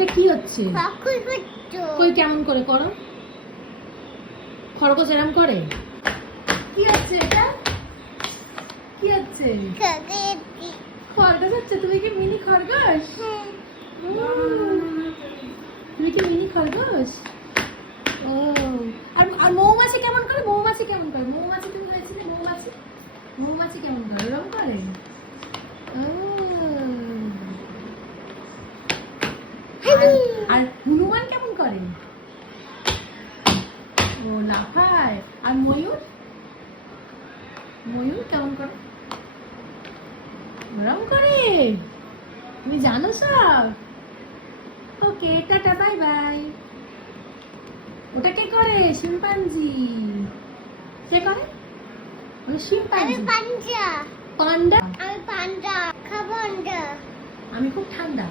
এটা কি হচ্ছে? কই কেমন করে করো? খরগোশ এরম করে? কি হচ্ছে এটা? কি হচ্ছে? খরগোশ হচ্ছে। তুমি কি মিনি খরগোশ? তুমি কি মিনি খরগোশ? ও, আর আর মৌমাছি কেমন করে? মৌমাছি কেমন করে? মৌমাছি তুমি বলেছিলে মৌমাছি। মৌমাছি কেমন করে? এরকম করে? ও, আর হনুমান কেমন করে? ও লাফায়। আর ময়ূর? ময়ূর কেমন করে? ওরম করে? তুমি জানো সব? ওকে, টাটা, বাই বাই। ওটা কে করে? শিম্পাঞ্জি। কে করে? ওই শিম্পাঞ্জি। পান্ডা। আমি খুব ঠান্ডা।